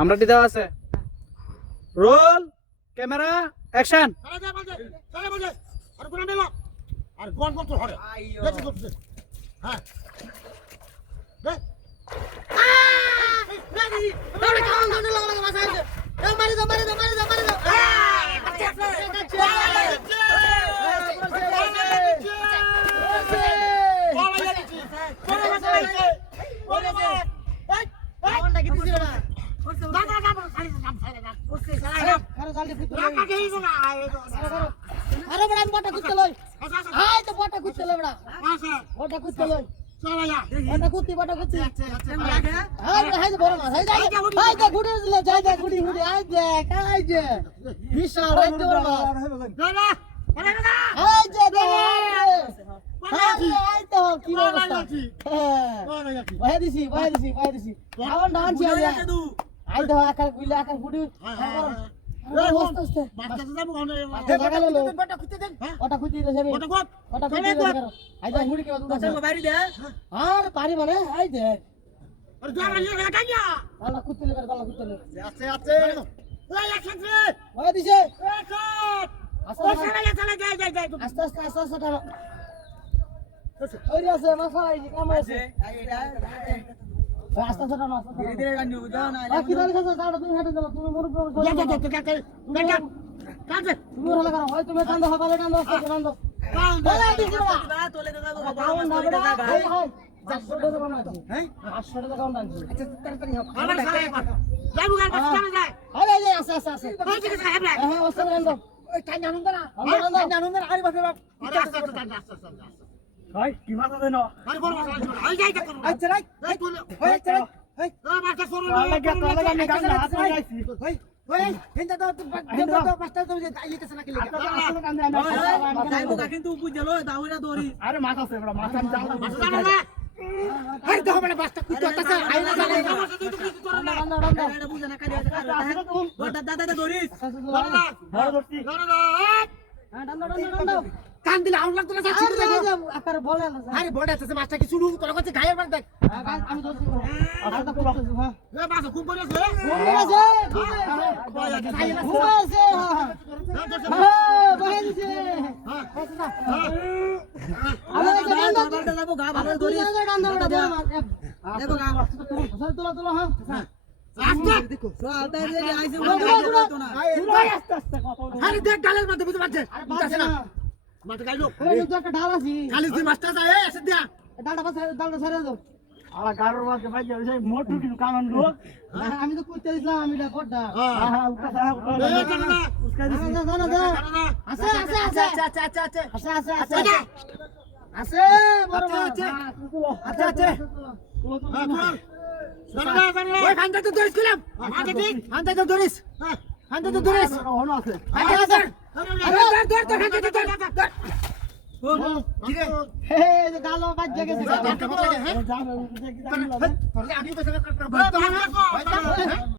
আমরা দেওয়া আছে রোল ক্যামেরা অ্যাকশন আর কোন মেলা আর কোন কোন তো হরে দেখি তো হ্যাঁ দে নানি ওরে কাম দাও লাগা মাসা আছে মারি দাও अरे बड़ा बोटा कुत्ते लई हाय तो बोटा कुत्ते लई बड़ा बोटा कुत्ते लई चला जा बोटा कुत्ती हाय हाय तो बड़ा हाय तो गुडी ले जाय जा गुडी हाय जे विशाल हाय तो बड़ा ना हाय जे दे हाय तो की अवस्था वाहे दिसी आवन डांस किया हाय तो आकर गुडी बोटा कुत्ते दे हाय जा गुडी के बारी दे हां पारी माने हाय दे अरे जा माने लगा जा वाला कुत्ते ले आछे ओए एक्शन से वाहे दिसे चला जा आस्ते टालो ओरे আছে মাছ আইছি কাম আছে আস্তে টানো ধীরে টানো যাও না কি দাঁড়িয়ে আছো দাঁড়া তুমি হেঁটে যাও তুমি মরু যা কাজে তুমি হলা করো হয় তুমি কান্দো হকালে কান্দো বলে দিছি বাবা তোলে তো যাবো বাবা হাই 400 টাকা কম আছে হ্যাঁ 800 টাকা কম আছে আচ্ছা তাড়াতাড়ি হোক আমার সারা যাবো গান চলে যায় আরে এই আছে ওই দিকে সাহেব না হ্যাঁ ওসব কান্দো ওই কান জানুন না আরে বাপ আস্তে ভাই কি মাথা দেন আরে বড় মাথা আই যাই তা করো আচ্ছা রাই এই তোলে ওই চল এই মাথা সরু লাগা আমি গান হাত নিয়ে আইছি ওই হিন্দা দাও পাঁচটা দাও যে আইতেছ না কি লাগা যাইবো কিন্তু বুঝলো দাওরা দড়ি আরে মাথা আছে বড় মাথা জানা না হাই দাও বড় পাঁচটা কুত্তা আছে আই না জানা এটা বুঝা না কালি ওটা দাদা দড়িস দাদা দাদা কান দিলে আউন লাগতো না যাচ্ছি তো আকার বলে না আরে বড় আছে মাছটা কি শুরু তোর কাছে গায়ের মার দেখ আমি ধরছি আবার তো পুরো হ্যাঁ এ মাছ খুব বড় আছে হ্যাঁ বহে দিছে হ্যাঁ আরে ডান্ডা যাবো গা ভালো ধরি ডান্ডা দেখো গা তোলা হ্যাঁ আস্তে দেখো আলতা দিয়ে আইছে আস্তে কথা আরে দেখ ডালের মধ্যে বুঝতে পারছিস আছে না মাথা গাইলো ওই তো একটা ডাল আছে খালি তুই মাছটা যায় এসে দিয়া ডালটা ছেড়ে দাও আলা গারর মাঝে ভাই ওই মোটু কিছু কামান লোক আমি তো করতে দিলাম আমি এটা কোডা হ্যাঁ উঠা সাহেব উস্কা দিছি না আছে আছে বড় আছে ওই খানটা তো ধরিস কইলাম খানটা তো ধরিস হনো আছে গালো বাজ গেছে